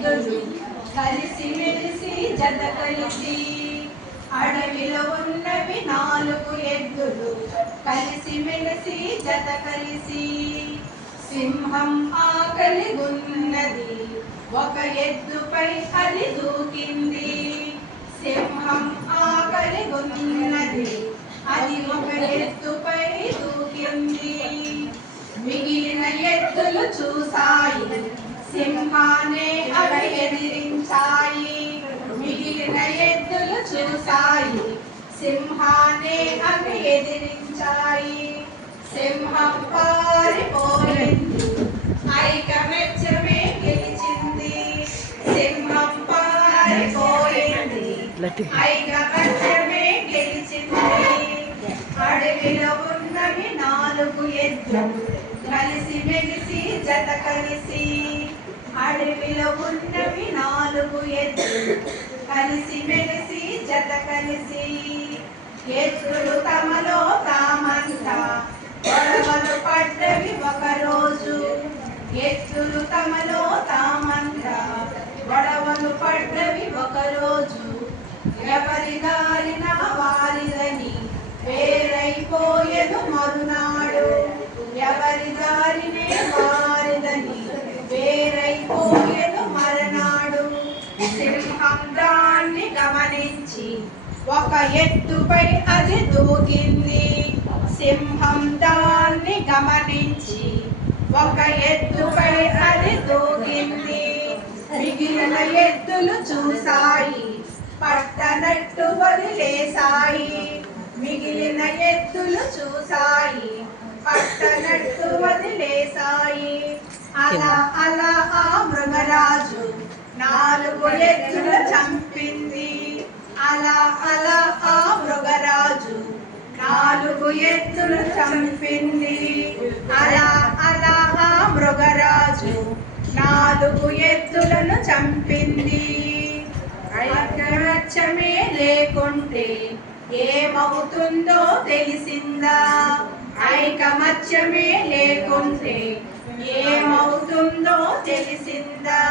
ఎద్దులు కలిసి మెలిసి జత కలిసి అడవిలో ఉన్నవి 4 ఎద్దులు కలిసి మెలిసి జత కలిసి సింహం ఆకలి గున్నది ఒక ఎద్దుపై అది దూకింది సింహం ఆకలి గున్నది అది ఒక ఎద్దుపై దూకింది మిగిలిన ఎద్దులు చూసాయి సింహానే అవి ఎదిరించాయి మిగిలిన ఎద్దులు చూసాయి సింహానే అవి ఎదిరించాయి సింహం పారిపోయింది ఐకమత్యమే గెలిచింది సింహం పారిపోయింది ఐకమత్యమే గెలిచింది అడవిలో ఉన్నవి 4 ఎద్దులు కలిసి మెలిసి జత కలిసి అడవిలో ఉన్నవి 4 ఎద్దులు కలిసి మెలిసి జత కలిసి ఎద్దులు తమలో తామంతా గొడవలు పడ్డవి ఒకరోజు ఎద్దులు తమలో తామంతా గొడవలు పడ్డవి ఒకరోజు ఎవరి దారిన వారిదని వేరైపోయేదు మరునాడు ఎవరి దారినే వారిదని వేరైపోయేదు మరునాడు సింహం దాన్ని గమనించి ఒక ఎద్దుపై అది దూకింది సింహం దాన్ని గమనించి ఒక ఎద్దుపై అది దూకింది మిగిలిన ఎద్దులు చూసాయి పట్టనట్టు వదిలేసాయి మిగిలిన ఎద్దులు చూసాయి పట్టనట్టు వదిలేసాయి అలా అలా ఆ మృగరాజు 4 ఎద్దులు చంపింది అలా అలా ఆ మృగరాజు 4 ఎద్దులు చంపింది అలా అలా ఆ మృగరాజు 4 ఎద్దులను చంపింది ఐకమత్యమే లేకుంటే ఏమవుతుందో తెలిసిందా ఐకమత్యమే లేకుంటే ఏమవుతుందో తెలిసిందా